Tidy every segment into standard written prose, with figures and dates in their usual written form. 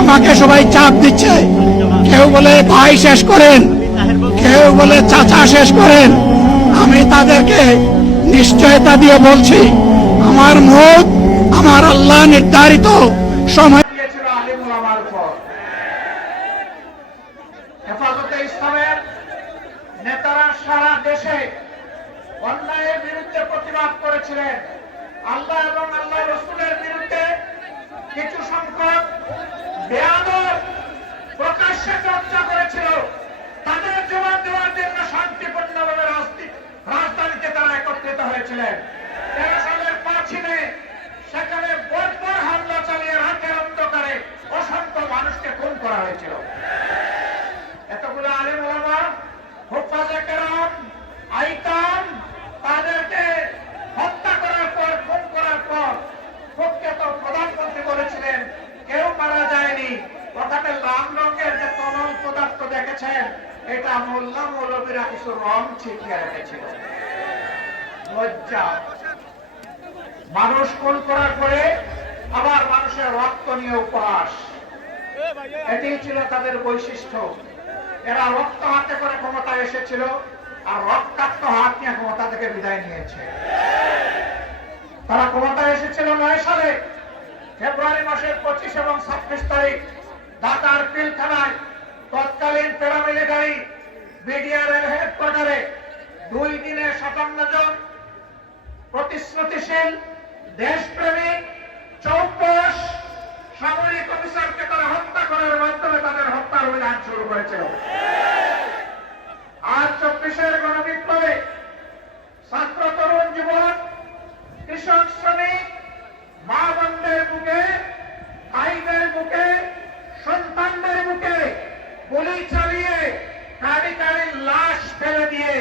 আমাকে সবাই চাপ দিচ্ছে, কেউ বলে ভাই শেষ করেন, কেউ বলে চাচা শেষ করেন। আমি তাদেরকে নিশ্চয়তা দিয়ে বলছি, আমার মত আমার আল্লাহ নির্ধারিত সময় দিয়েছিল আলিম ওলামার উপর। হেফাজতে ইসলামের নেতারা সারা দেশে অন্যায়ের বিরুদ্ধে প্রতিবাদ করেছিলেন। আল্লাহ এবং আল্লাহ রসুলের বিরুদ্ধে কিছু সংখ্যক বেয়াদব প্রকাশ্যে চর্চা করেছিল। তাদের জবাব দেওয়ার জন্য শান্তিপূর্ণভাবে রাজধানীতে তারা একত্রিত হয়েছিলেন। 13 সালের 5 মে সেখানে বর্বর হামলা চালিয়ে রাতের অন্ধকারে অসংখ্য মানুষকে খুন করা হয়েছিল। এতগুলো আলেম ওলামা, হুফাজে কেরাম, আইতাম, তাদেরকে হত্যা করার পর, খুন করার পর প্রখ্যাত প্রধানমন্ত্রী বলেছিলেন কেউ মারা যায়নি, ওখানে লাল রঙের যে তরল পদার্থ দেখেছেন এটা মোল্লা মৌলবীরা কিছু রং ছিটিয়ে রেখেছিল। লজ্জা! মানুষ খুন করার পরে আবার মানুষের রক্ত নিয়ে উপহাস, এটি ছিল তাদের বৈশিষ্ট্য। এরা রক্ত হাতে করে ক্ষমতায় এসেছিল আর রক্তাক্ত হাত নিয়ে ক্ষমতা থেকে বিদায় নিয়েছে। তারা ক্ষমতায় এসেছিল 9 সালে ফেব্রুয়ারি মাসের 25 এবং 26 তারিখ ঢাকার পিলখানায় তৎকালীন প্যারামিলিটারি বিডিআর এর হেডকোয়ার্টারে 2 দিনে 57 জন প্রতিশ্রুতিশীল দেশপ্রেমিক চৌকস সামরিক অফিসারকে তারা হত্যা করার মাধ্যমে তাদের হত্যার অভিযান শুরু করেছিল। আর 24-এর গণবিপ্লবে ছাত্র, তরুণ, যুবক, কৃষক, শ্রমিক, মা বোনদের বুকে, ভাইদের বুকে, সন্তানদের বুকে গুলি চালিয়ে কারি কারি লাশ ফেলে দিয়ে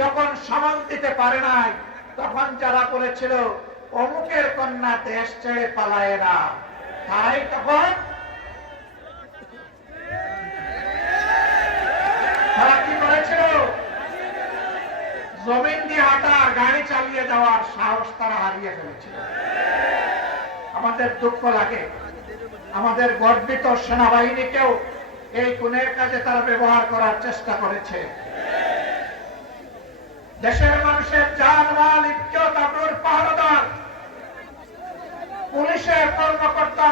যখন সামাল দিতে পারে নাই, তখন যারা বলেছিল অমুকের কন্যা দেশ ছেড়ে পালায় না, তাই তখন তারা কি করেছিল? জমিন দিয়ে হাঁটার, গাড়ি চালিয়ে যাওয়ার সাহস তারা হারিয়ে ফেলেছিল। আমাদের দুঃখ লাগে, আমাদের গর্বিত সেনাবাহিনীকেও এই খুনের কাজে তারা ব্যবহার করার চেষ্টা করেছে। দেশের মানুষের জানমাল, ইজ্জত, আবরুর পাহারাদার পুলিশের কর্মকর্তা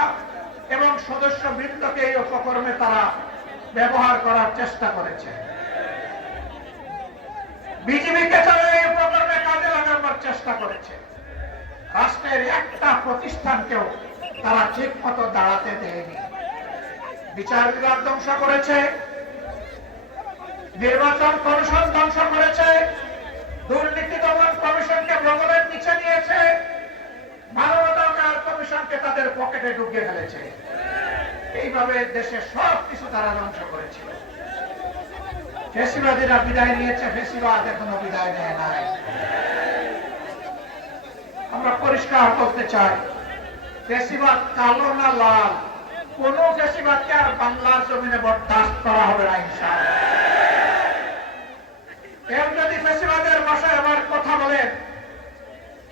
এবং সদস্য বৃন্দকে এই উপকরণে তারা ব্যবহার করার চেষ্টা করেছে। বিজিবিকে তারা এই উপকরণে কাজে লাগানোর চেষ্টা করেছে। রাষ্ট্রের একটা প্রতিষ্ঠানকেও তারা ঠিক মতো দাঁড়াতে দেয়নি। বিচার বিভাগ ধ্বংস করেছে, নির্বাচন কমিশন ধ্বংস করেছে, দুর্নীতি দমন কমিশনকে ভ্রমণের নিচে নিয়েছে, মানবাধিকার কমিশনকে তাদের পকেটে ঢুকিয়ে ফেলেছে। এইভাবে দেশে সবকিছু তারা ধ্বংস করেছিল। ফেসিবাদীরা বিদায় নিয়েছে, ফেসিবাদ এখনো বিদায় নেয় নাই। আমরা পরিষ্কার করতে চাই, ফেসিবাদ কালো না লাল, কোন ফেসিবাদকে আর বাংলার জমিনে বরদাস্ত করা হবে না ইনশাআল্লাহ। কেউ যদি ফেসিবাদের ভাষায় আবার কথা বলেন,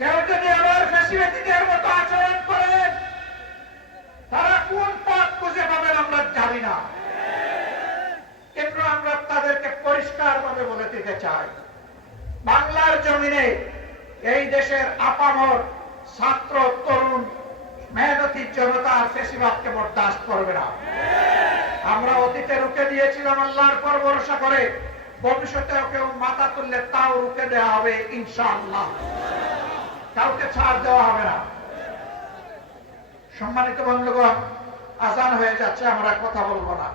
কেউ যদি আবার ফেসিবাদীদের মতো আচরণ করেন, তারা কোন পথ খুঁজে পাবেন আমরা জানি না, কিন্তু আমরা তাদেরকে পরিষ্কার ভাবে বলে দিতে চাই, বাংলার জমিনে এই দেশের আপামর ছাত্র, তরুণ, মেহনতি জনতা আর ফেসিবাদকে বরদাস্ত করবে না। আমরা অতীতে রুখে দিয়েছিলাম আল্লাহর পর ভরসা করে, ভবিষ্যতেও কেউ মাথা তুললে তাও রুখে দেওয়া হবে ইনশাআল্লাহ, কাউকে ছাড় দেওয়া হবে না। সম্মানিত বন্ধুগণ, আজান হয়ে যাচ্ছে, আমরা কথা বলবো না।